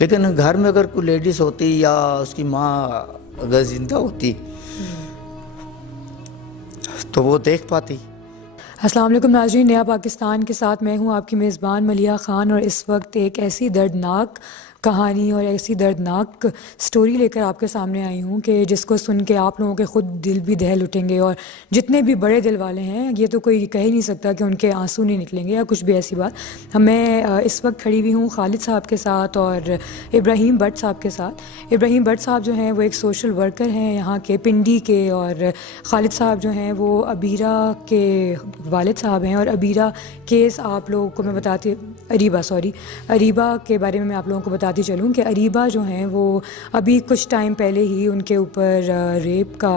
لیکن گھر میں اگر کوئی لیڈیز ہوتی یا اس کی ماں اگر زندہ ہوتی تو وہ دیکھ پاتی. السلام علیکم ناظرین، نیا پاکستان کے ساتھ میں ہوں آپ کی میزبان ملیحہ خان، اور اس وقت ایک ایسی دردناک کہانی اور ایسی دردناک سٹوری لے کر آپ کے سامنے آئی ہوں کہ جس کو سن کے آپ لوگوں کے خود دل بھی دہل اٹھیں گے، اور جتنے بھی بڑے دل والے ہیں یہ تو کوئی کہہ ہی نہیں سکتا کہ ان کے آنسو نہیں نکلیں گے یا کچھ بھی ایسی بات. میں اس وقت کھڑی ہوئی ہوں خالد صاحب کے ساتھ اور ابراہیم بٹ صاحب کے ساتھ. ابراہیم بٹ صاحب جو ہیں وہ ایک سوشل ورکر ہیں یہاں کے پنڈی کے، اور خالد صاحب جو ہیں وہ ابیرہ کے والد صاحب ہیں. اور ابیرہ کیس آپ لوگوں کو میں بتاتی، اریبہ کے بارے میں آپ لوگوں کو بتاتی چلوں کہ اریبہ جو ہیں وہ ابھی کچھ ٹائم پہلے ہی ان کے اوپر ریپ کا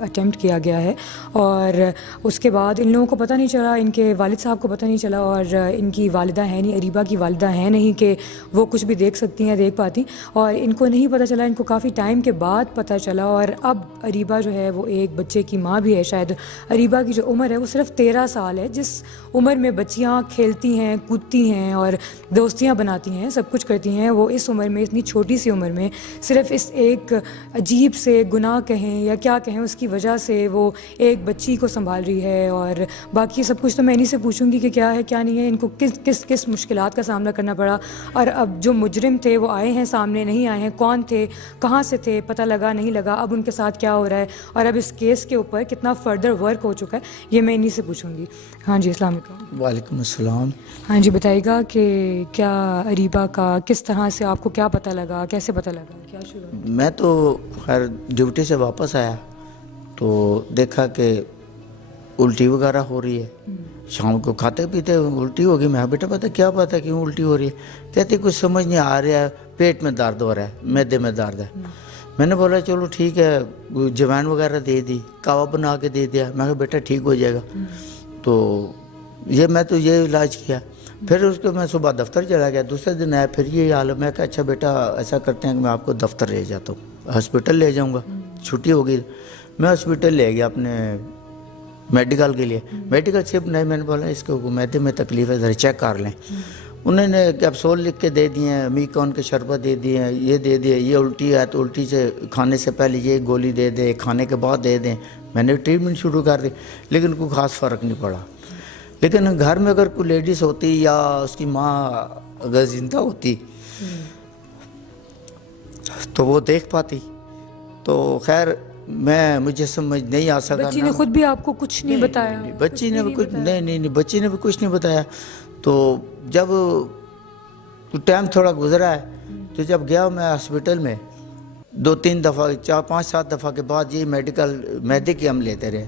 اٹیمپٹ کیا گیا ہے، اور اس کے بعد ان لوگوں کو پتہ نہیں چلا، ان کے والد صاحب کو پتہ نہیں چلا، اور ان کی والدہ ہیں نہیں، اریبہ کی والدہ ہیں نہیں کہ وہ کچھ بھی دیکھ سکتی ہیں دیکھ پاتی، اور ان کو نہیں پتہ چلا، ان کو کافی ٹائم کے بعد پتہ چلا. اور اب اریبہ جو ہے وہ ایک بچے کی ماں بھی ہے. شاید اریبہ کی جو عمر ہے وہ صرف 13 سال ہے، جس عمر میں بچیاں کھیلتی ہیں، کودتی ہیں اور دوستیاں بناتی ہیں، سب کچھ کرتی ہیں، وہ اس عمر میں، اتنی چھوٹی سی عمر میں صرف اس ایک عجیب سے گناہ کہیں یا کیا کہیں اس کی وجہ سے وہ ایک بچی کو سنبھال رہی ہے. اور باقی سب کچھ تو میں انہیں سے پوچھوں گی کہ کیا ہے کیا نہیں ہے، ان کو کس مشکلات کا سامنا کرنا پڑا، اور اب جو مجرم تھے وہ آئے ہیں سامنے، نہیں آئے ہیں، کون تھے، کہاں سے تھے، پتہ لگا نہیں لگا، اب ان کے ساتھ کیا ہو رہا ہے، اور اب اس کیس کے اوپر کتنا فردر ورک ہو چکا ہے، یہ میں انہیں سے پوچھوں گی. ہاں جی، السلام علیکم. وعلیکم السلام. ہاں جی، بتائیے گا کہ کیا اریبہ کا کس طرح سے آپ کو کیا پتہ لگا، کیسے پتہ لگا، کیا شروع؟ میں تو خیر ڈیوٹی سے واپس آیا تو دیکھا کہ الٹی وغیرہ ہو رہی ہے. شام کو کھاتے پیتے الٹی ہو گئی. میں بیٹا پتہ کیا پتہ کیوں الٹی ہو رہی ہے؟ کہتی کچھ سمجھ نہیں آ رہا ہے، پیٹ میں درد ہو رہا ہے، معدے میں درد ہے. میں نے بولا چلو ٹھیک ہے، جوائن وغیرہ دے دی، کعوہ بنا کے دے دیا. میں کہا بیٹا ٹھیک ہو جائے گا. تو میں تو یہ علاج کیا. پھر اس کو میں صبح دفتر چلا گیا، دوسرے دن آیا پھر یہ حال. میں کہا اچھا بیٹا ایسا کرتے ہیں کہ میں آپ کو دفتر لے جاتا ہوں، ہاسپٹل لے جاؤں گا. چھٹی ہو گئی، میں ہاسپٹل لے گیا اپنے میڈیکل کے لیے. میڈیکل شپ نہیں، میں نے بولا اس کو معدے میں تکلیف ہے، ذرا چیک کر لیں. انہوں نے کیپسول لکھ کے دے دیے ہیں، میکون کے شربت دے دیے ہیں، یہ دے دیے، یہ الٹی ہے تو الٹی سے کھانے سے پہلے یہ گولی دے دیں، کھانے کے بعد دے دیں. میں نے ٹریٹمنٹ شروع کر دی، لیکن کوئی خاص فرق نہیں پڑا. لیکن گھر میں اگر کوئی لیڈیز ہوتی یا اس کی ماں اگر زندہ ہوتی تو وہ دیکھ پاتی. تو خیر مجھے سمجھ نہیں آ سکا. بچی نے خود بھی آپ کو کچھ نہیں بتایا؟ بچی نے بھی کچھ نہیں بچی نے بھی کچھ نہیں بتایا. تو جب ٹائم تھوڑا گزرا ہے تو جب گیا میں ہاسپٹل میں 2-3 دفعہ 4-5-7 دفعہ کے بعد یہ میڈیکل معدے کی ہم لیتے رہے.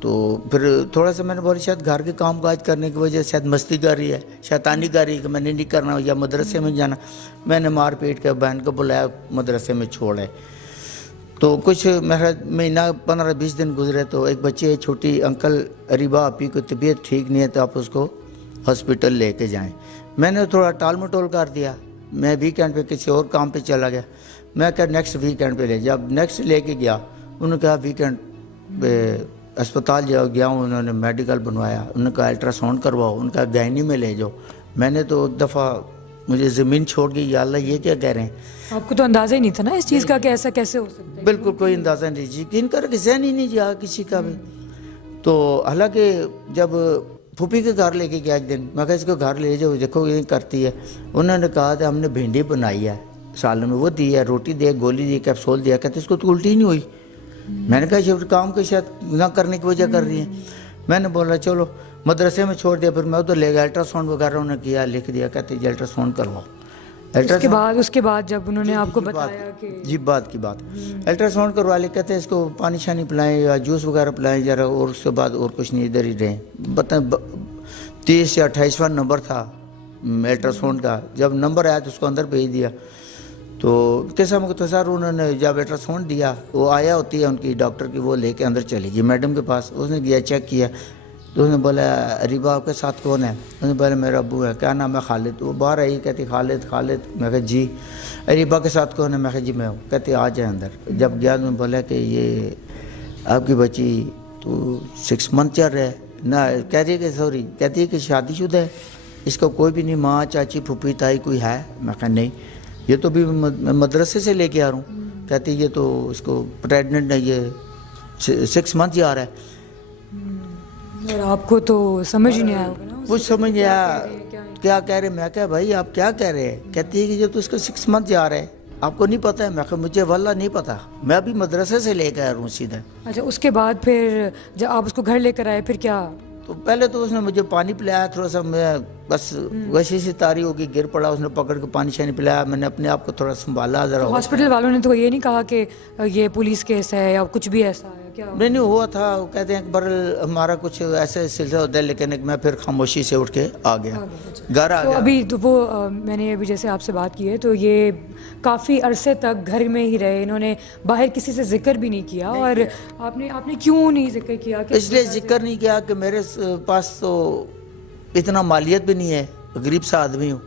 تو پھر تھوڑا سا میں نے بولا شاید گھر کے کام کاج کرنے کی وجہ سے شاید مستی کر رہی ہے، شیطانی کر رہی ہے کہ میں نے نہیں کرنا یا مدرسے میں جانا. میں نے مار پیٹ کے بہن کو بلایا، مدرسے میں چھوڑے. تو کچھ میرا مہینہ 15-20 دن گزرے تو ایک بچی ہے چھوٹی، انکل اریبہ آپ کی طبیعت ٹھیک نہیں ہے تو آپ اس کو ہاسپٹل لے کے جائیں. میں نے تھوڑا ٹال مٹول کر دیا. میں ویکینڈ پہ کسی اور کام پہ چلا گیا. میں کہا نیکسٹ ویکینڈ پہ لے. جب نیکسٹ لے کے گیا انہوں نے کہا ویکینڈ پہ اسپتال گیا ہوں، انہوں نے میڈیکل بنوایا، انہوں نے کہا الٹرا ساؤنڈ کرواؤ، ان کا گائنی میں لے جاؤ. میں نے تو ایک دفعہ مجھے زمین چھوڑ گئی، یا اللہ یہ کیا کہہ رہے ہیں. آپ کو تو اندازہ ہی نہیں تھا نا اس چیز کا کہ ایسا کیسے ہو سکتا ہے؟ بالکل کوئی اندازہ نہیں، یقین کر کے ذہن ہی نہیں جا کسی کا بھی. تو حالانکہ جب پھوپھی کے گھر لے کے گیا ایک دن، میں کہا اس کو گھر لے جاؤ دیکھو یہ کرتی ہے. انہوں نے کہا تھا ہم نے بھنڈی بنائی ہے سالن میں، وہ دی ہے، روٹی دی ہے، گولی دی ہے، کیپسول دیا. کہتے اس کو تو الٹی نہیں ہوئی. میں نے کہا شاید کام کے شاید نہ کرنے کی وجہ کر رہی ہیں. میں نے بولا چلو مدرسے میں چھوڑ دیا. پھر میں ادھر لے گیا، الٹرا ساؤنڈ وغیرہ انہوں نے کیا، لکھ دیا، کہتے جی الٹرا ساؤنڈ کرواؤ. اس کے بعد جب انہوں نے آپ کو بتایا کہ جی بات کی بات الٹرا ساؤنڈ کروا لے، کہتے ہیں اس کو پانی شانی پلائیں یا جوس وغیرہ پلائیں ذرا، اور اس کے بعد اور کچھ نہیں، ادھر ہی رہیں. بتائیں 30 یا 28واں نمبر تھا الٹرا ساؤنڈ کا. جب نمبر آیا تو اس کو اندر بھیج دیا. تو کیسا مختصر انہوں نے جب الٹرا ساؤنڈ دیا، وہ آیا ہوتی ہے ان کی ڈاکٹر کی، وہ لے کے اندر چلی گئی میڈم کے پاس. اس نے گیا چیک کیا تو اس نے بولا اریبہ آپ کے ساتھ کون ہے؟ اس نے بولا میرا ابو ہے. کیا نام ہے؟ خالد. وہ باہر آئی، کہتی خالد. میں کہا جی. اریبہ کے ساتھ کون ہے؟ میں کہا جی میں ہوں. کہتی آ جائے اندر. جب گیا تو بولا کہ یہ آپ کی بچی تو 6 منتھ چل رہا ہے نہ، کہتی ہے کہ سوری کہتی ہے کہ شادی شدہ ہے، اس کو کوئی بھی نہیں، ماں چاچی پھوپھی تائی کوئی ہے؟ میں کہا نہیں. یہ تو بھی میں مدرسے سے لے کے آ رہا ہوں. کہتی یہ تو اس کو پریگننٹ ہے, یہ 6 months جا رہا ہے. اور آپ کو تو سمجھ ہی نہیں آیا ہوگا نا کچھ سمجھ نہیں آیا کیا کہہ رہے. میں کہا بھائی آپ کیا کہہ رہے ہیں؟ کہتی ہے کہ یہ تو اس کا 6 months جا رہا ہے, آپ کو نہیں پتہ ہے؟ میں کہا مجھے واللہ نہیں پتہ, میں ابھی مدرسے سے لے کے آ رہا ہوں سیدھا. اچھا, اس کے بعد پھر جب آپ اس کو گھر لے کر آئے پھر کیا؟ تو پہلے تو اس نے مجھے پانی پلایا تھوڑا سا, میں بس ویسی سی تاری ہو گئی, گر پڑا, اس نے پکڑ کے پانی شانی پلایا. میں نے اپنے آپ کو تھوڑا سنبھالا ذرا. ہاسپٹل والوں نے تو یہ نہیں کہا کہ یہ پولیس کیس ہے یا کچھ بھی ایسا ہے کیا؟ نہیں ہوا تھا, وہ کہتے ہیں کہ ہمارا کچھ ایسے سلسلہ ہوتا ہے, لیکن میں پھر خاموشی سے اٹھ کے آ گیا, گھر آ تو گیا. ابھی تو وہ میں نے ابھی جیسے آپ سے بات کی ہے تو یہ کافی عرصے تک گھر میں ہی رہے, انہوں نے باہر کسی سے ذکر بھی نہیں کیا. اور آپ نے کیوں نہیں ذکر کیا؟ اس لیے ذکر نہیں کیا کہ میرے پاس تو اتنا مالیت بھی نہیں ہے, غریب سا آدمی ہوں,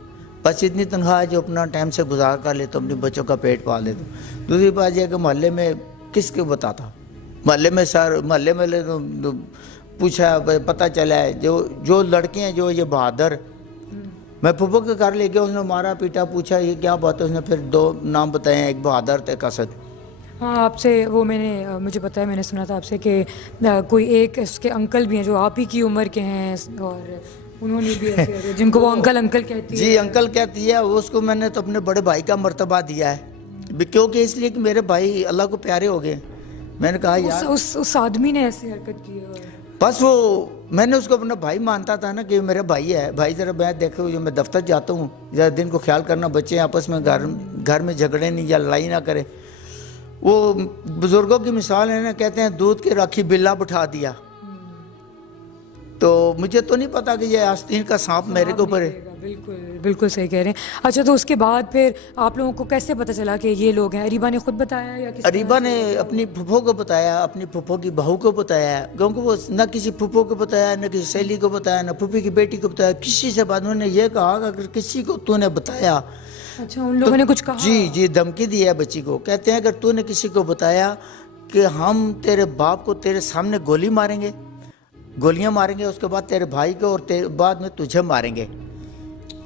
بس اتنی تنخواہ ہے جو اپنا ٹائم سے گزار کر لیتا ہوں, اپنے بچوں کا پیٹ پال لیتا ہوں. دوسری بات یہ کہ محلے میں کس کو بتاتا, محلے میں پوچھا, پتہ چلا ہے جو لڑکے ہیں جو یہ بہادر, میں پھپھو کے گھر لے گیا, اس نے مارا پیٹا, پوچھا یہ کیا بات ہے, اس نے پھر 2 نام بتائے ہیں, ایک بہادر تھے, ایک اسد. ہاں, آپ سے وہ مجھے پتا ہے, میں نے سنا تھا آپ سے کہ کوئی ایک اس کے انکل بھی ہیں جو آپ ہی کی عمر کے ہیں, اور انہوں نے بھی ایسے جن کو وہ انکل کہتی ہے. جی انکل کہتی ہے, اس کو میں نے تو اپنے بڑے بھائی کا مرتبہ دیا ہے, کیونکہ اس لیے کہ میرے بھائی اللہ کو پیارے ہو گئے. میں نے کہا یار اس آدمی نے ایسی حرکت کی ہے, بس وہ میں نے اس کو اپنا بھائی مانتا تھا نا, کہ میرا بھائی ہے. بھائی ذرا میں دیکھو, جو میں دفتر جاتا ہوں ذرا دن کو خیال کرنا, بچے آپس میں گھر میں جھگڑے نہیں یا لڑائی نہ کریں. وہ بزرگوں کی مثال ہے نا, کہتے ہیں دودھ کے راکھی بلا بٹھا دیا. تو مجھے تو نہیں پتا کہ یہ آستین کا سانپ میرے کے اوپر ہے. بالکل صحیح کہہ رہے ہیں. اچھا, تو اس کے بعد پھر آپ لوگوں کو کیسے پتہ چلا کہ یہ لوگ ہیں؟ اریبہ نے خود بتایا یا کسی؟ اریبہ نے اپنی پھپھو کو بتایا, اپنی پھپھو کی بہو کو بتایا, کیونکہ وہ نہ کسی پھپھو کو بتایا, نہ کسی سہیلی کو بتایا, نہ پھوپھی کی بیٹی کو بتایا, کسی سے بات. انہوں نے یہ کہا کہ اگر کسی کو تو نے بتایا. اچھا, ان لوگوں نے کچھ کہا؟ جی دھمکی دی ہے بچی کو. کہتے ہیں اگر تو نے کسی کو بتایا کہ ہم تیرے باپ کو تیرے سامنے گولیاں ماریں گے, اس کے بعد تیرے بھائی کو, اور بعد میں تجھے ماریں گے.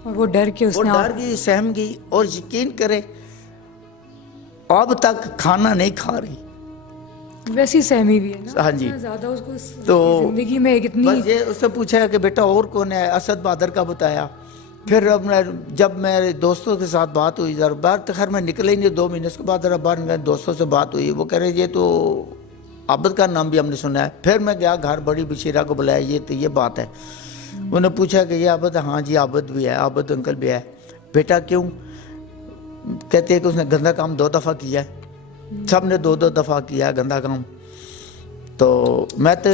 اور وہ ڈر کے اس نے ڈر گئی, سہم گئی, اور یقین کرے اب تک کھانا نہیں کھا رہی. ویسی سہمی بھی ہے نا. ہاں جی, زیادہ اس کو تو زندگی میں کتنی. بس یہ اس سے پوچھا کہ بیٹا اور کون ہے, اسد بہادر کا بتایا. پھر جب میرے دوستوں کے ساتھ بات ہوئی, ذرا باہر تو خیر میں نکلے ہی نہیں 2 مہینے, اس کے بعد ذرا باہر میرے دوستوں سے بات ہوئی, وہ کہہ رہے یہ تو عابد کا نام بھی ہم نے سنا ہے. پھر میں گیا گھر, بڑی بشیرہ کو بلایا, یہ بات ہے. انہوں نے پوچھا کہ یہ عابد ہے؟ ہاں جی عابد بھی ہے, عابد انکل بھی ہے. بیٹا کیوں؟ کہتے ہیں کہ اس نے گندا کام 2 دفعہ کیا ہے, سب نے 2 دفعہ کیا ہے گندا کام. تو میں تو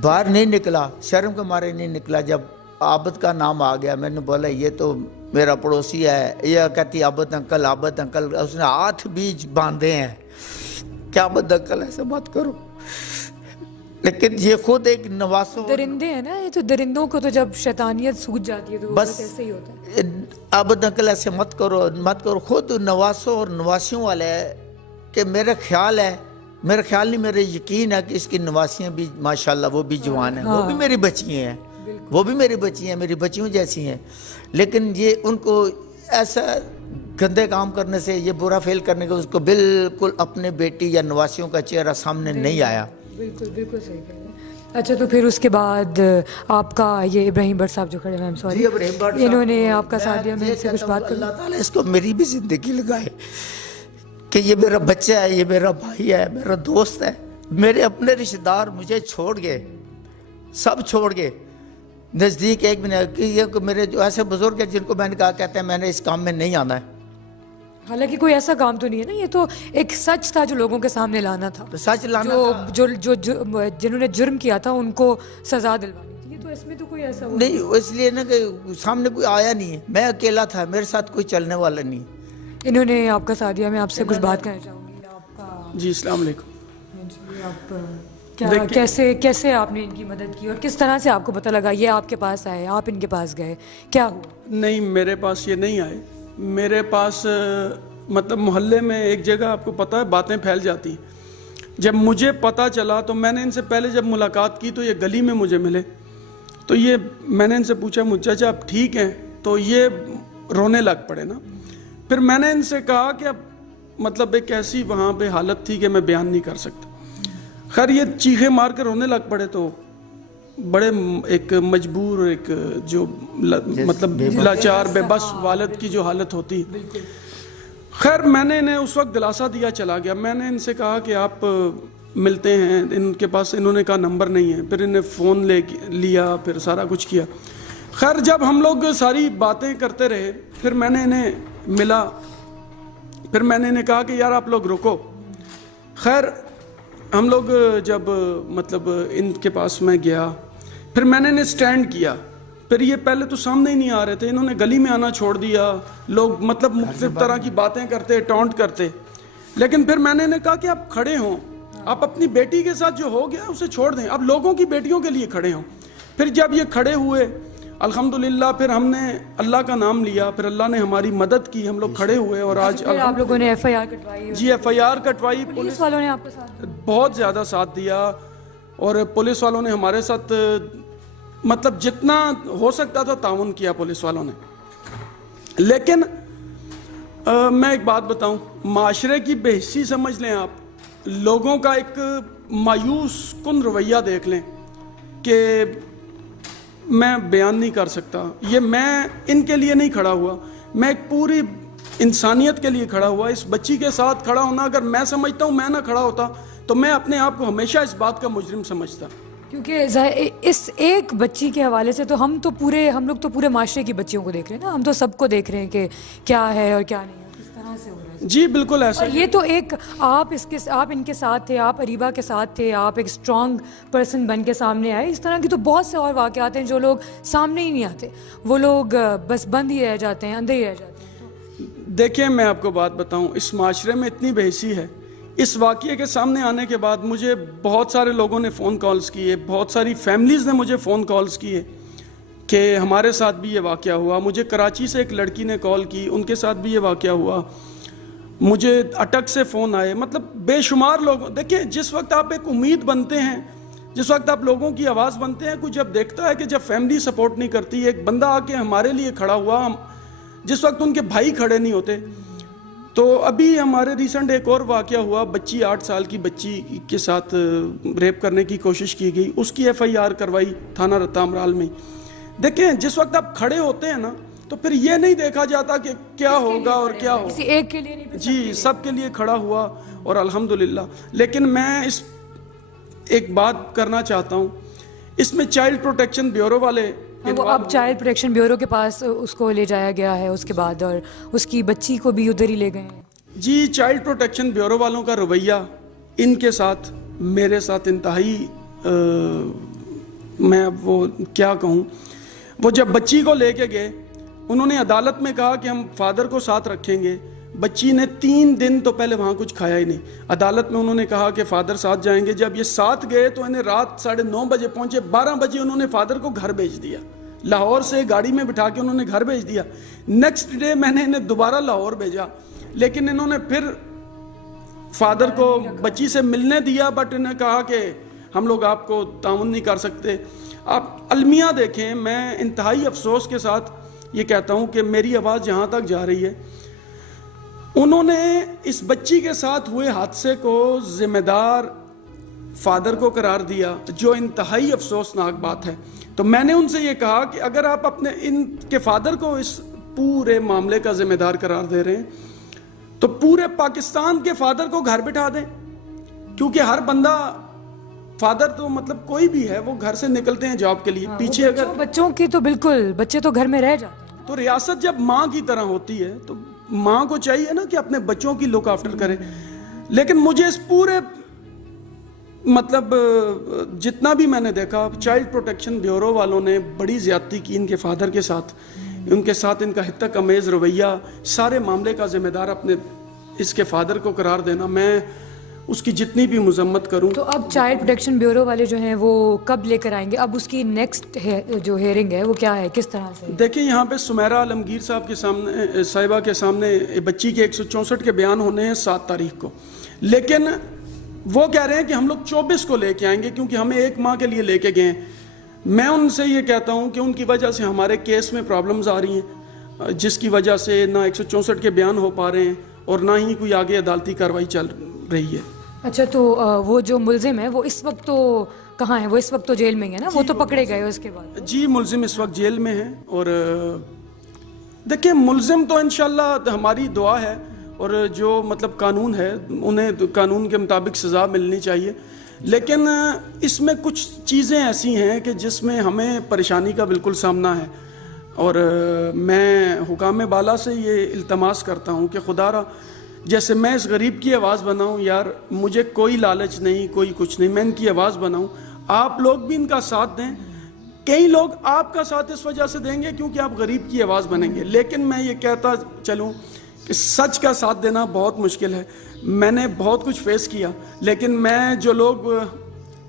باہر نہیں نکلا, شرم کے مارے نہیں نکلا. جب عابد کا نام آ گیا, میں نے بولا یہ تو میرا پڑوسی ہے. یہ کہتی عابد انکل, اس نے ہاتھ بیچ باندھے ہیں کہ عابد انکل ایسے مت کرو. لیکن یہ خود ایک نواسوں, درندے ہیں نا یہ, تو درندوں کو تو جب شیطانیت سوجھ جاتی ہے تو بس ایسے ہی ہوتا ہے. عابد انکل ایسے مت کرو. خود نواسوں اور نواسیوں والے ہے کہ میرا خیال نہیں, میرے یقین ہے کہ اس کی نواسیاں بھی ماشاءاللہ وہ بھی جوان ہیں, وہ بھی میری بچیاں ہیں, میری بچیوں جیسی ہیں. لیکن یہ ان کو ایسا گندے کام کرنے سے, یہ برا فیل کرنے کے, اس کو بالکل اپنے بیٹی یا نواسیوں کا چہرہ سامنے نہیں آیا. بالکل صحیح کہہ رہے ہیں. اچھا, تو پھر اس کے بعد آپ کا یہ ابراہیم بٹ صاحب جو کھڑے ہیں, سوری, انہوں نے آپ کا ساتھ دیا. میں ان سے کچھ بات کروں. اللہ تعالیٰ اس کو میری بھی زندگی لگائے کہ یہ میرا بچہ ہے, یہ میرا بھائی ہے, میرا دوست ہے. میرے اپنے رشتہ دار مجھے چھوڑ گئے, سب چھوڑ گئے. نزدیک ایک منٹ یہ میرے جو ایسے بزرگ ہیں جن کو میں نے کہا, کہتے ہیں میں نے اس کام میں نہیں آنا ہے. حالانکہ کوئی ایسا کام تو نہیں ہے نا, یہ تو ایک سچ تھا جو لوگوں کے سامنے لانا تھا. تو سچ لانا جو جنہوں نے جرم کیا تھا ان کو سزا دلوانی تھی. تو اس میں تو کوئی ایسا نہیں, اس لیے نا کہ سامنے کوئی آیا نہیں ہے, میں اکیلا تھا, میرے ساتھ کوئی چلنے والا نہیں. انہوں نے آپ کا ساتھ دیا. میں آپ سے کچھ بات کرنا چاہوں گی. آپ کا جی السلام علیکم. آپ کیسے آپ نے ان کی مدد کی, اور کس طرح سے آپ کو پتہ لگا یہ آپ کے پاس آئے, آپ ان کے پاس گئے, کیا ہوا؟ نہیں, میرے پاس یہ نہیں آئے. میرے پاس مطلب محلے میں ایک جگہ آپ کو پتہ ہے باتیں پھیل جاتی ہیں. جب مجھے پتہ چلا تو میں نے ان سے پہلے جب ملاقات کی تو یہ گلی میں مجھے ملے. تو یہ میں نے ان سے پوچھا, چاچا آپ ٹھیک ہیں؟ تو یہ رونے لگ پڑے نا. پھر میں نے ان سے کہا کہ اب مطلب ایک ایسی وہاں پہ حالت تھی کہ میں بیان نہیں کر سکتا. خیر یہ چیخے مار کر رونے لگ پڑے تو بڑے ایک مجبور ایک جو مطلب لاچار بے بس والد کی جو حالت ہوتی. خیر میں نے انہیں اس وقت دلاسا دیا, چلا گیا. میں نے ان سے کہا کہ آپ ملتے ہیں, ان کے پاس انہوں نے کہا نمبر نہیں ہے. پھر انہیں فون لیا, پھر سارا کچھ کیا. خیر جب ہم لوگ ساری باتیں کرتے رہے, پھر میں نے انہیں ملا, پھر میں نے انہیں کہا کہ یار آپ لوگ رکو. خیر ہم لوگ جب مطلب ان کے پاس میں گیا, پھر میں نے انہیں سٹینڈ کیا. پھر یہ پہلے تو سامنے ہی نہیں آ رہے تھے, انہوں نے گلی میں آنا چھوڑ دیا. لوگ مطلب مختلف طرح کی باتیں کرتے, ٹونٹ کرتے. لیکن پھر میں نے انہیں کہا کہ آپ کھڑے ہوں, آپ اپنی بیٹی کے ساتھ جو ہو گیا اسے چھوڑ دیں, آپ لوگوں کی بیٹیوں کے لیے کھڑے ہوں. پھر جب یہ کھڑے ہوئے الحمدللہ, پھر ہم نے اللہ کا نام لیا, پھر اللہ نے ہماری مدد کی, ہم لوگ کھڑے ہوئے. اور آج آپ لوگوں نے FIR کٹوائی؟ جی FIR کٹوائی. پولیس والوں نے آپ کا ساتھ بہت زیادہ ساتھ دیا, اور پولیس والوں نے ہمارے ساتھ مطلب جتنا ہو سکتا تھا تعاون کیا پولیس والوں نے. لیکن میں ایک بات بتاؤں, معاشرے کی بے حسی سمجھ لیں آپ, لوگوں کا ایک مایوس کن رویہ دیکھ لیں کہ میں بیان نہیں کر سکتا. یہ میں ان کے لیے نہیں کھڑا ہوا, میں ایک پوری انسانیت کے لیے کھڑا ہوا. اس بچی کے ساتھ کھڑا ہونا, اگر میں سمجھتا ہوں میں نہ کھڑا ہوتا تو میں اپنے آپ کو ہمیشہ اس بات کا مجرم سمجھتا. کیونکہ اس ایک بچی کے حوالے سے تو ہم لوگ تو پورے معاشرے کی بچیوں کو دیکھ رہے ہیں نا, ہم تو سب کو دیکھ رہے ہیں کہ کیا ہے اور کیا نہیں ہے, کس طرح سے ہو رہا ہے. جی بالکل ایسا. یہ تو ایک آپ ان کے ساتھ تھے, آپ اریبہ کے ساتھ تھے, آپ ایک اسٹرانگ پرسن بن کے سامنے آئے. اس طرح کی تو بہت سے اور واقعات ہیں جو لوگ سامنے ہی نہیں آتے, وہ لوگ بس بند ہی رہ جاتے ہیں, اندر ہی رہ جاتے ہیں. دیکھیں میں آپ کو بات بتاؤں, اس معاشرے میں اتنی بے حسی ہے. اس واقعے کے سامنے آنے کے بعد مجھے بہت سارے لوگوں نے فون کالز کیے, بہت ساری فیملیز نے مجھے فون کالز کیے کہ ہمارے ساتھ بھی یہ واقعہ ہوا. مجھے کراچی سے ایک لڑکی نے کال کی, ان کے ساتھ بھی یہ واقعہ ہوا. مجھے اٹک سے فون آئے, مطلب بے شمار لوگ. دیکھیں جس وقت آپ ایک امید بنتے ہیں, جس وقت آپ لوگوں کی آواز بنتے ہیں, کچھ جب دیکھتا ہے کہ جب فیملی سپورٹ نہیں کرتی, ایک بندہ آ کے ہمارے لیے کھڑا ہوا, جس وقت ان کے بھائی کھڑے نہیں ہوتے. تو ابھی ہمارے ریسنٹ ایک اور واقعہ ہوا, بچی 8 سال کی بچی کے ساتھ ریپ کرنے کی کوشش کی گئی, اس کی FIR کروائی تھانہ رتا امرال میں. دیکھیں جس وقت آپ کھڑے ہوتے ہیں نا, تو پھر یہ نہیں دیکھا جاتا کہ کیا ہوگا اور کیا ہوگا, کسی ایک کے لیے نہیں, جی سب کے لیے کھڑا ہوا, اور الحمدللہ. لیکن میں اس ایک بات کرنا چاہتا ہوں, اس میں چائلڈ پروٹیکشن بیورو والے, وہ اب چائلڈ پروٹیکشن بیورو کے پاس اس کو لے جایا گیا ہے اس کے بعد, اور اس کی بچی کو بھی ادھر ہی لے گئے ہیں. جی چائلڈ پروٹیکشن بیورو والوں کا رویہ ان کے ساتھ, میرے ساتھ انتہائی میں وہ کیا کہوں. وہ جب بچی کو لے کے گئے, انہوں نے عدالت میں کہا کہ ہم فادر کو ساتھ رکھیں گے. بچی نے 3 دن تو پہلے وہاں کچھ کھایا ہی نہیں. عدالت میں انہوں نے کہا کہ فادر ساتھ جائیں گے. جب یہ ساتھ گئے تو انہیں رات 9:30 بجے پہنچے, 12 بجے انہوں نے فادر کو گھر بھیج دیا. لاہور سے گاڑی میں بٹھا کے انہوں نے گھر بھیج دیا. نیکسٹ ڈے میں نے انہیں دوبارہ لاہور بھیجا, لیکن انہوں نے پھر فادر کو بچی سے ملنے دیا, بٹ انہیں کہا کہ ہم لوگ آپ کو تعاون نہیں کر سکتے. آپ المیہ دیکھیں, میں انتہائی افسوس کے ساتھ یہ کہتا ہوں کہ میری آواز جہاں تک جا رہی ہے, انہوں نے اس بچی کے ساتھ ہوئے حادثے کو ذمہ دار فادر کو قرار دیا, جو انتہائی افسوسناک بات ہے. تو میں نے ان سے یہ کہا کہ اگر آپ اپنے ان کے فادر کو اس پورے معاملے کا ذمہ دار قرار دے رہے ہیں, تو پورے پاکستان کے فادر کو گھر بٹھا دیں, کیونکہ ہر بندہ فادر تو مطلب کوئی بھی ہے, وہ گھر سے نکلتے ہیں جاب کے لیے. پیچھے اگر بچوں کی تو بالکل, بچے تو گھر میں رہ جاتے ہیں. تو ریاست جب ماں کی طرح ہوتی ہے تو ماں کو چاہیے نا کہ اپنے بچوں کی لک آفٹر کرے. لیکن مجھے اس پورے مطلب جتنا بھی میں نے دیکھا, چائلڈ پروٹیکشن بیورو والوں نے بڑی زیادتی کی ان کے فادر کے ساتھ, ان کے ساتھ ان کا حتک امیز رویہ, سارے معاملے کا ذمہ دار اپنے اس کے فادر کو قرار دینا. میں اس کی جتنی بھی مذمت کروں. تو اب چائلڈ پروٹیکشن بیورو والے جو ہیں وہ کب لے کر آئیں گے, اب اس کی نیکسٹ جو ہیئرنگ ہے وہ کیا ہے, کس طرح سے؟ دیکھیں یہاں پہ سمیرہ عالمگیر صاحب کے سامنے, صاحبہ کے سامنے بچی کے 164 کے بیان ہونے ہیں 7 تاریخ کو, لیکن وہ کہہ رہے ہیں کہ ہم لوگ 24 کو لے کے آئیں گے, کیونکہ ہمیں 1 ماہ کے لیے لے کے گئے ہیں. میں ان سے یہ کہتا ہوں کہ ان کی وجہ سے ہمارے کیس میں پرابلمز آ رہی ہیں. جس کی وجہ سے نہ 164 کے بیان ہو پا رہے ہیں اور نہ ہی کوئی آگے عدالتی کارروائی چل رہی ہے. اچھا تو وہ جو ملزم ہے وہ اس وقت تو کہاں ہے؟ وہ اس وقت تو جیل میں ہی ہے نا؟ وہ تو پکڑے گئے اس کے بعد. جی ملزم اس وقت جیل میں ہیں. اور دیکھیں ملزم تو انشاءاللہ ہماری دعا ہے اور جو مطلب قانون ہے انہیں قانون کے مطابق سزا ملنی چاہیے. لیکن اس میں کچھ چیزیں ایسی ہیں کہ جس میں ہمیں پریشانی کا بالکل سامنا ہے. اور میں حکام بالا سے یہ التماس کرتا ہوں کہ خدا را جیسے میں اس غریب کی آواز بناؤں، یار مجھے کوئی لالچ نہیں، کوئی کچھ نہیں، میں ان کی آواز بناؤں، آپ لوگ بھی ان کا ساتھ دیں. کئی لوگ آپ کا ساتھ اس وجہ سے دیں گے کیونکہ آپ غریب کی آواز بنیں گے. لیکن میں یہ کہتا چلوں کہ سچ کا ساتھ دینا بہت مشکل ہے. میں نے بہت کچھ فیس کیا، لیکن میں جو لوگ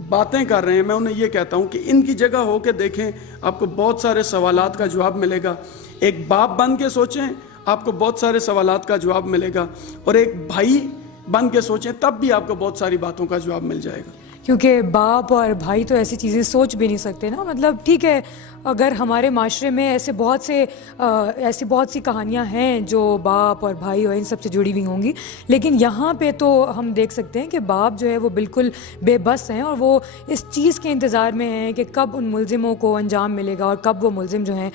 باتیں کر رہے ہیں میں انہیں یہ کہتا ہوں کہ ان کی جگہ ہو کے دیکھیں، آپ کو بہت سارے سوالات کا جواب ملے گا. ایک باپ بن کے سوچیں، آپ کو بہت سارے سوالات کا جواب ملے گا. اور ایک بھائی بن کے سوچیں، تب بھی آپ کو بہت ساری باتوں کا جواب مل جائے گا. کیونکہ باپ اور بھائی تو ایسی چیزیں سوچ بھی نہیں سکتے نا. مطلب ٹھیک ہے اگر ہمارے معاشرے میں ایسی بہت سی کہانیاں ہیں جو باپ اور بھائی اور ان سب سے جڑی ہوئی ہوں گی، لیکن یہاں پہ تو ہم دیکھ سکتے ہیں کہ باپ جو ہے وہ بالکل بے بس ہیں اور وہ اس چیز کے انتظار میں ہیں کہ کب ان ملزموں کو انجام ملے گا اور کب وہ ملزم جو ہیں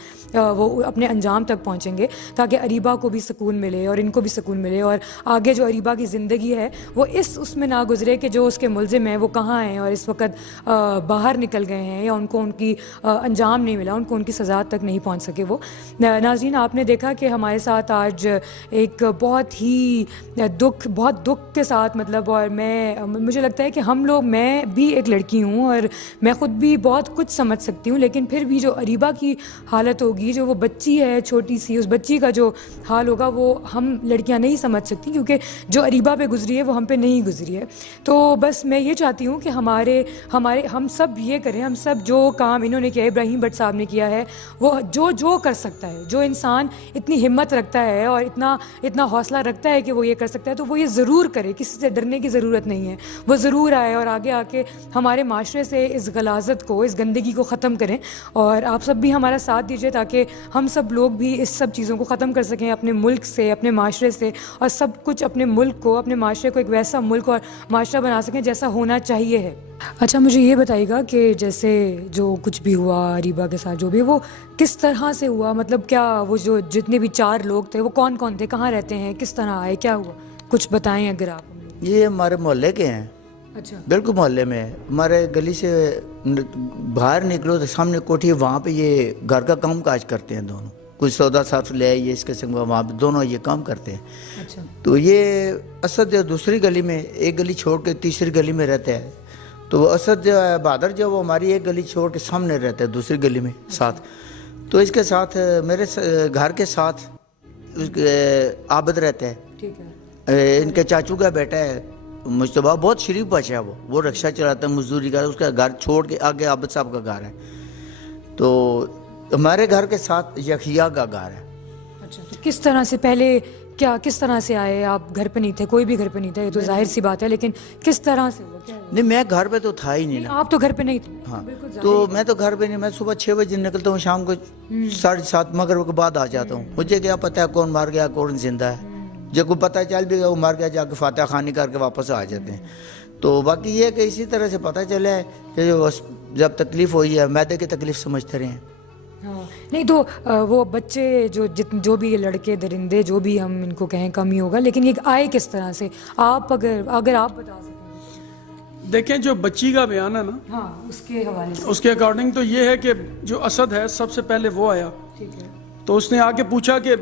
وہ اپنے انجام تک پہنچیں گے تاکہ اریبہ کو بھی سکون ملے اور ان کو بھی سکون ملے اور آگے جو اریبہ کی زندگی ہے وہ اس میں نہ گزرے کہ جو اس کے ملزم ہیں وہ کہاں ہیں اور اس وقت باہر نکل گئے ہیں یا ان کو ان کی انجام نہیں ملا، ان کو ان کی سزا تک نہیں پہنچ سکے وہ. ناظرین آپ نے دیکھا کہ ہمارے ساتھ آج ایک بہت ہی دکھ کے ساتھ مطلب، اور مجھے لگتا ہے کہ میں بھی ایک لڑکی ہوں اور میں خود بھی بہت کچھ سمجھ سکتی ہوں، لیکن پھر بھی جو اریبہ کی حالت ہوگی، جو وہ بچی ہے چھوٹی سی، اس بچی کا جو حال ہوگا وہ ہم لڑکیاں نہیں سمجھ سکتی کیونکہ جو اریبہ پہ گزری ہے وہ ہم پہ نہیں گزری ہے. تو بس میں یہ چاہتی ہوں کہ ہم سب یہ کریں، ہم سب جو کام انہوں نے کیا، ابراہیم بٹ صاحب نے کیا ہے، وہ جو کر سکتا ہے، جو انسان اتنی ہمت رکھتا ہے اور اتنا حوصلہ رکھتا ہے کہ وہ یہ کر سکتا ہے تو وہ یہ ضرور کرے. کسی سے ڈرنے کی ضرورت نہیں ہے، وہ ضرور آئے اور آگے آ کے ہمارے معاشرے سے اس غلاظت کو، اس گندگی کو ختم کریں. اور آپ سب بھی ہمارا ساتھ دیجیے تاکہ ہم سب لوگ بھی اس سب چیزوں کو ختم کر سکیں اپنے ملک سے، اپنے معاشرے سے، اور سب کچھ اپنے ملک کو، اپنے معاشرے کو ایک ویسا ملک اور معاشرہ بنا سکیں جیسا ہونا چاہیے ہے. اچھا مجھے یہ بتائیے گا کہ جیسے جو کچھ بھی ہوا اریبہ کے ساتھ، جو بھی وہ کس طرح سے ہوا؟ مطلب کیا وہ جو جتنے بھی 4 لوگ تھے وہ کون تھے، کہاں رہتے ہیں، کس طرح آئے، کیا ہوا، کچھ بتائیں اگر آپ. یہ ہمارے محلے کے ہیں. اچھا بالکل محلے میں ہے. ہمارے گلی سے باہر نکلو تو سامنے کوٹھی ہے، وہاں پہ یہ گھر کا کام کاج کرتے ہیں دونوں. کچھ سودا صرف لے آئیے اس قسم کا، وہاں پہ دونوں یہ کام کرتے ہیں. اچھا تو یہ اسد جو دوسری گلی میں، ایک گلی چھوڑ کے تیسری گلی میں رہتا ہے. تو اسد جو ہے بہادر جو وہ ہماری ایک گلی چھوڑ کے سامنے رہتا ہے دوسری گلی میں ساتھ. تو اس کے ساتھ میرے گھر کے ساتھ عابد رہتا ہے. ٹھیک ہے. ان کے چاچو کا بیٹا ہے مجتبیٰ، بہت شریف بچہ ہے. وہ رکشہ چلاتا ہے، مزدوری کا. اس کا گھر چھوڑ کے آگے عابد صاحب کا گھر ہے. تو ہمارے گھر کے ساتھ یحییٰ کا گھر ہے. اچھا تو کس طرح سے پہلے کس طرح سے آئے؟ آپ گھر پہ نہیں تھے، کوئی بھی گھر پہ نہیں تھا، یہ تو ظاہر سی بات ہے، لیکن کس طرح سے ہوا؟ نہیں میں گھر پہ تو تھا ہی نہیں نا. آپ تو گھر پہ نہیں تھے. ہاں تو میں تو گھر پہ نہیں. میں صبح 6 بجے نکلتا ہوں، شام کو 7:30 مغرب کے بعد آ جاتا ہوں. مجھے کیا پتہ ہے کون مار گیا کون زندہ ہے. جب کو پتہ چل بھی گیا وہ مار گیا، جا کے فاتحہ خوانی کر کے واپس آ جاتے ہیں. تو باقی یہ ہے کہ اسی طرح سے پتہ چلا ہے کہ جب تکلیف ہوئی ہے معدے کی تکلیف سمجھتے رہے ہیں. نہیں تو وہ بچے جو بھی لڑکے درندے جو بھی ہم ان کو کہیں کم ہی ہوگا، لیکن یہ آئے کس طرح سے؟ آپ اگر آپ بتا سکیں. دیکھیں جو بچی کا بیان ہے نا، ہاں اس کے حوالے سے، اس کے اکارڈنگ تو یہ ہے کہ جو اسد ہے سب سے پہلے وہ آیا. ٹھیک ہے. تو اس نے آ کے پوچھا کہ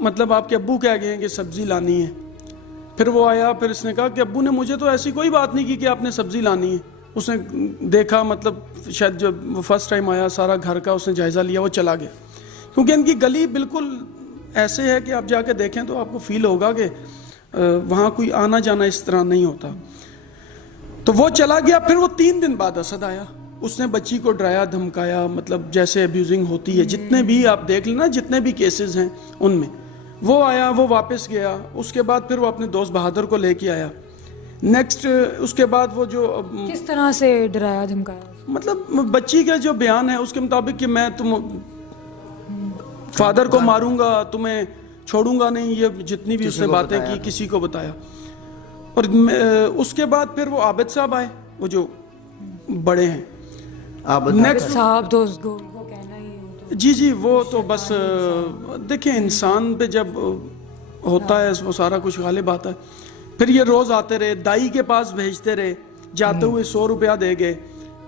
مطلب آپ کے ابو کہہ گئے ہیں کہ سبزی لانی ہے. پھر وہ آیا، پھر اس نے کہا کہ ابو نے مجھے تو ایسی کوئی بات نہیں کی کہ آپ نے سبزی لانی ہے. اس نے دیکھا، مطلب شاید جب وہ فرسٹ ٹائم آیا سارا گھر کا اس نے جائزہ لیا، وہ چلا گیا. کیونکہ ان کی گلی بالکل ایسے ہے کہ آپ جا کے دیکھیں تو آپ کو فیل ہوگا کہ وہاں کوئی آنا جانا اس طرح نہیں ہوتا. تو وہ چلا گیا. پھر وہ 3 دن بعد اسد آیا. اس نے بچی کو ڈرایا دھمکایا، مطلب جیسے ابیوزنگ ہوتی ہے جتنے بھی آپ دیکھ لینا، جتنے بھی کیسز ہیں ان میں. وہ آیا، وہ واپس گیا. اس کے بعد پھر وہ اپنے دوست بہادر کو لے کے آیا. نیکسٹ اس کے بعد وہ جو کس طرح سے ڈرایا دھمکایا؟ مطلب بچی کا جو بیان ہے اس کے مطابق کہ میں فادر کو ماروں گا, تمہیں چھوڑوں گا نہیں, یہ جتنی بھی اس نے باتیں کی کسی کو بتایا. اور اس کے بعد پھر وہ عابد صاحب آئے, وہ جو بڑے ہیں. نیکسٹ صاحب تو اس کو وہ کہنا ہی جی وہ تو بس دیکھیں انسان پہ جب ہوتا ہے وہ سارا کچھ غالب آتا ہے. پھر یہ روز آتے رہے, دائی کے پاس بھیجتے رہے, جاتے ہوئے 100 روپیہ دے گئے.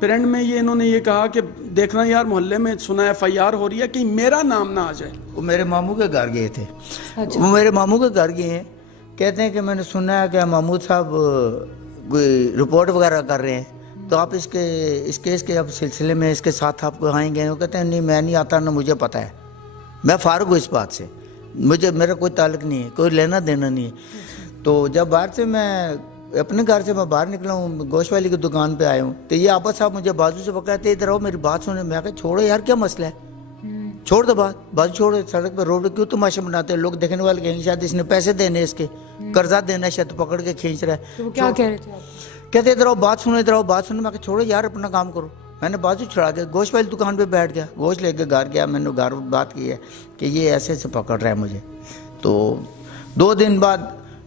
پھر اینڈ میں یہ انہوں نے یہ کہا کہ دیکھنا یار محلے میں سنا FIR ہو رہی ہے کہ میرا نام نہ آ جائے. وہ میرے ماموں کے گھر گئے تھے, وہ میرے ماموں کے گھر گئے ہیں, کہتے ہیں کہ میں نے سنا ہے کہ محمود صاحب کوئی رپورٹ وغیرہ کر رہے ہیں, تو آپ اس کیس کے اب سلسلے میں اس کے ساتھ آپ کو آئیں گے. وہ کہتے ہیں نہیں میں نہیں آتا, نہ مجھے پتہ ہے, میں فارغ ہوں اس بات سے, میرا کوئی تعلق نہیں ہے, کوئی لینا دینا نہیں ہے. تو جب باہر سے میں اپنے گھر سے میں باہر نکلا ہوں, گوشت والی کی دکان پہ آیا ہوں, تو یہ عابد صاحب مجھے بازو سے پکڑتے ادھر آؤ میری بات سنیں. میں کہا چھوڑو یار کیا مسئلہ ہے, چھوڑ دو بات, بازو چھوڑو, سڑک پہ روڈ کیوں تماشا بناتے ہیں, لوگ دیکھنے والے کہیں شاید اس نے پیسے دینے, اس کے قرضہ دینا, شاید پکڑ کے کھینچ رہا ہے. کیا کہہ رہے تھے آپ؟ کہتے ادھر آؤ بات سنو, ادھر آؤ بات سنو. میں کہا چھوڑو یار اپنا کام کرو. میں نے بازو چھڑا کے گوشت والی دکان پہ بیٹھ گیا, گوشت لے کے گھر گیا. میں نے گھر بات کی ہے کہ یہ ایسے ایسے پکڑ رہا ہے مجھے. تو 2 دن بعد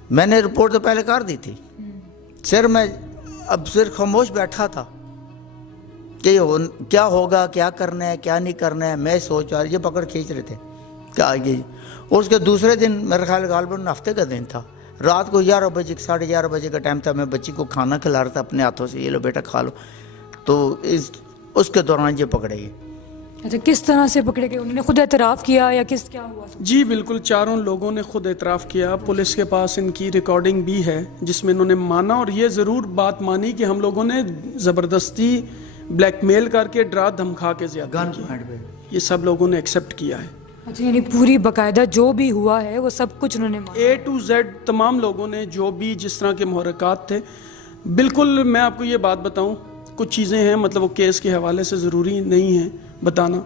میں نے رپورٹ تو پہلے کر دی تھی, سر میں اب صرف خاموش بیٹھا تھا کہ کیا ہوگا, کیا کرنا ہے, کیا نہیں کرنا ہے. میں سوچ رہا, یہ پکڑ کھینچ رہے تھے کہ آگے. اور اس کے دوسرے دن میرا خیال غالباً ہفتے کا دن تھا, رات کو 11 بجے 11:30 بجے کا ٹائم تھا. میں بچی کو کھانا کھلا رہا تھا اپنے ہاتھوں سے, یہ لو بیٹا کھا لو. تو اس کے دوران یہ پکڑے گئے. اچھا کس طرح سے پکڑے گئے, انہوں نے خود اعتراف کیا یا کیا ہوا؟ جی بالکل, چاروں لوگوں نے خود اعتراف کیا. پولیس کے پاس ان کی ریکارڈنگ بھی ہے جس میں انہوں نے مانا, اور یہ ضرور بات مانی کہ ہم لوگوں نے زبردستی بلیک میل کر کے ڈرا دھمکا کے زیادتی کی. یہ سب لوگوں نے ایکسیپٹ کیا ہے. اچھا یعنی پوری باقاعدہ جو بھی ہوا ہے وہ سب کچھ انہوں نے مانا, A to Z تمام لوگوں نے جو بھی جس طرح کے محرکات تھے. بالکل میں آپ کو یہ بات بتاؤں, کچھ چیزیں ہیں مطلب وہ کیس کے حوالے سے ضروری نہیں ہے بتانا,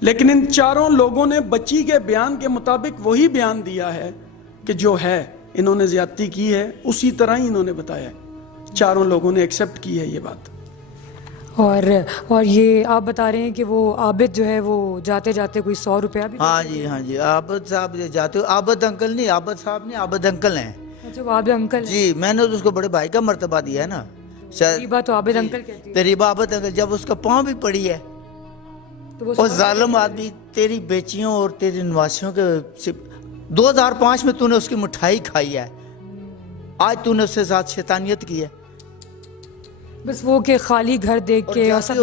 لیکن ان چاروں لوگوں نے بچی کے بیان کے مطابق وہی بیان دیا ہے کہ جو ہے انہوں نے زیادتی کی ہے, اسی طرح ہی انہوں نے بتایا ہے. چاروں لوگوں نے ایکسیپٹ کی ہے یہ بات. اور یہ آپ بتا رہے ہیں کہ وہ عابد جو ہے وہ جاتے جاتے کوئی 100 روپیہ بھی. ہاں جی عابد صاحب جاتے ہو, عابد انکل نہیں, عابد صاحب نہیں, عابد انکل ہیں. اچھا وہ عابد انکل جی, میں نے اس کو بڑے بھائی کا مرتبہ دیا ہے نا. تقریبا تو عابد انکل کہتی ہے. تیری عابد انکل, جب اس کا پاؤں بھی پڑی ہے, اور ظالم آدمی تیری بیچیوں اور تیری نواسیوں کے 2005 میں تو نے اس کی مٹھائی کھائی ہے, آج تو نے اس کے ساتھ شیطانیت کی ہے. بس وہ کہ خالی گھر دیکھ کے اور سب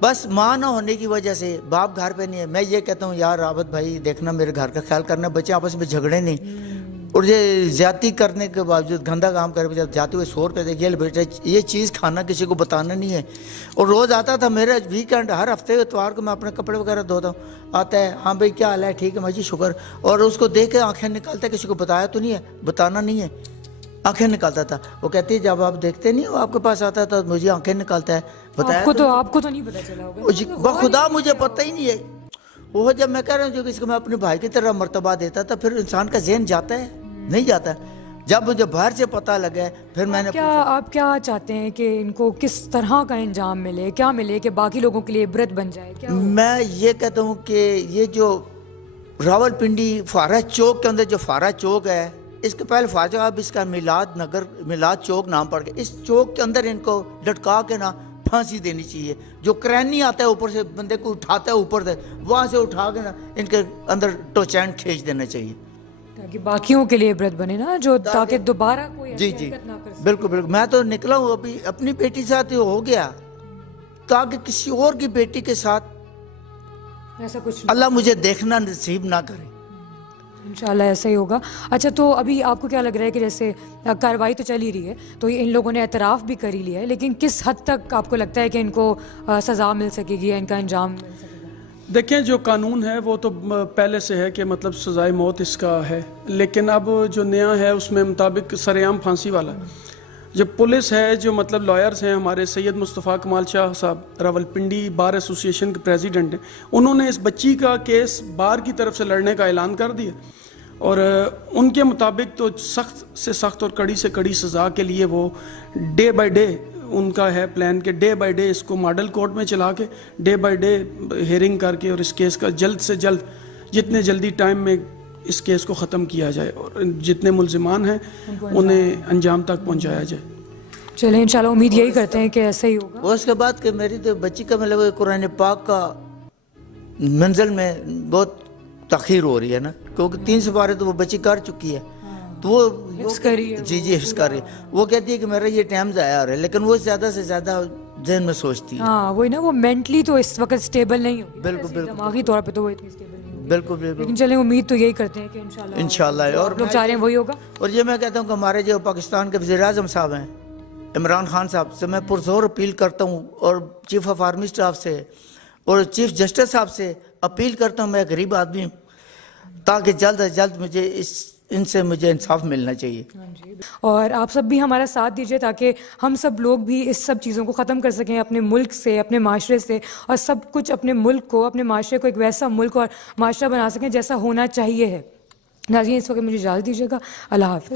بس ماں نہ ہونے کی وجہ سے باپ گھر پہ نہیں ہے. میں یہ کہتا ہوں یار عابد بھائی دیکھنا, میرے گھر کا خیال کرنا, بچے آپس میں جھگڑے نہیں. اور یہ زیادتی کرنے کے باوجود گندا کام کرے, جب جاتے ہوئے 100 روپے دیکھیے بیٹا یہ چیز کھانا کسی کو بتانا نہیں ہے. اور روز آتا تھا میرا ویکینڈ, ہر ہفتے اتوار کو میں اپنے کپڑے وغیرہ دھوتا ہوں, آتا ہے ہاں بھائی کیا حال ہے, ٹھیک ہے ماجی شکر. اور اس کو دیکھ کے آنکھیں نکالتا ہے, کسی کو بتایا تو نہیں ہے, بتانا نہیں ہے, آنکھیں نکالتا تھا. وہ کہتی ہے جب آپ دیکھتے نہیں ہو آپ کے پاس آتا ہے تو مجھے آنکھیں نکالتا ہے, بتایا آپ کو تو نہیں پتا چلا ہوگا. بخدا مجھے پتہ ہی نہیں ہے. وہ جب میں کہہ رہا ہوں جو کسی کو میں اپنے بھائی کی طرح مرتبہ دیتا تھا, پھر انسان کا ذہن جاتا ہے, نہیں جاتا. جب مجھے باہر سے پتہ لگا پھر میں نے آپ کیا چاہتے ہیں کہ ان کو کس طرح کا انجام ملے, کیا ملے کہ باقی لوگوں کے لیے عبرت بن جائے؟ میں یہ کہتا ہوں کہ یہ جو راول پنڈی فارہ چوک کے اندر جو فارہ چوک ہے, اس کے پہلے فارہ اب اس کا میلاد چوک نام پڑ گیا. اس چوک کے اندر ان کو لٹکا کے نا پھانسی دینی چاہیے. جو کرینی آتا ہے اوپر سے بندے کو اٹھاتا ہے اوپر سے, وہاں سے اٹھا کے نا ان کے اندر ٹوچینڈ کھینچ دینا چاہیے تاکہ باقیوں کے لیے عبرت بنے نا, جو تاکہ دوبارہ کوئی جی نہ کر سکے. بالکل. میں تو نکلا ہوں ابھی اپنی بیٹی ساتھ ہو گیا, تاکہ کسی اور کی بیٹی کے ساتھ ایسا کچھ اللہ مجھے دیکھنا نصیب نہ کرے. انشاءاللہ ایسا ہی ہوگا. اچھا تو ابھی آپ کو کیا لگ رہا ہے کہ جیسے کارروائی تو چل ہی رہی ہے, تو ان لوگوں نے اعتراف بھی کر ہی لیا ہے, لیکن کس حد تک آپ کو لگتا ہے کہ ان کو سزا مل سکے گی یا ان کا انجام مل سکے گا؟ دیکھیں جو قانون ہے وہ تو پہلے سے ہے کہ مطلب سزائے موت اس کا ہے, لیکن اب جو نیا ہے اس میں مطابق سر عام پھانسی والا. جو پولیس ہے, جو مطلب لائرز ہیں ہمارے, سید مصطفیٰ کمال شاہ صاحب راول پنڈی بار ایسوسیشن کے پریزیڈنٹ ہیں, انہوں نے اس بچی کا کیس بار کی طرف سے لڑنے کا اعلان کر دیا, اور ان کے مطابق تو سخت سے سخت اور کڑی سے کڑی سزا کے لیے وہ ڈے بائی ڈے ان کا ہے پلان کہ ڈے بائی ڈے اس کو ماڈل کورٹ میں چلا کے ڈے بائی ڈے ہیئرنگ کر کے اور اس کیس کا جلد سے جلد جتنے جلدی ٹائم میں اس کیس کو ختم کیا جائے اور جتنے ملزمان ہیں انہیں انجام تک پہنچایا جائے. چلیں انشاءاللہ امید یہی کرتے ہیں کہ ایسا ہی ہوگا. اور اس کے بعد کہ میری تو بچی کا مطلب قرآن پاک کا منزل میں بہت تاخیر ہو رہی ہے نا, کیونکہ 3 سپارے تو وہ بچی کر چکی ہے, تو وہ حفظ کری ہے. جی حفظ کر رہی ہے. وہ کہتی ہے کہ میرا یہ ٹائم ضائع ہو رہا ہے, لیکن وہ زیادہ سے زیادہ ذہن میں سوچتی ہے. ہاں وہی نا, وہ مینٹلی تو اس وقت اسٹیبل نہیں ہوگی, بالکل دماغی طور پہ تو وہ اتنی اسٹیبل نہیں ہوگی. بالکل لیکن چلیں امید تو یہی کرتے ہیں کہ انشاءاللہ. اور لوگ چاہ رہے ہیں وہی ہوگا. اور یہ میں کہتا ہوں کہ ہمارے جو پاکستان کے وزیر اعظم صاحب ہیں عمران خان صاحب سے میں پرزور اپیل کرتا ہوں, اور چیف آف آرمی اسٹاف سے اور چیف جسٹس صاحب سے اپیل کرتا ہوں, میں غریب آدمی ہوں, تاکہ جلد از جلد مجھے ان سے مجھے انصاف ملنا چاہیے. اور آپ سب بھی ہمارا ساتھ دیجیے تاکہ ہم سب لوگ بھی اس سب چیزوں کو ختم کر سکیں اپنے ملک سے, اپنے معاشرے سے, اور سب کچھ اپنے ملک کو, اپنے معاشرے کو ایک ویسا ملک اور معاشرہ بنا سکیں جیسا ہونا چاہیے ہے. ناظرین اس وقت مجھے اجازت دیجیے گا. اللہ حافظ.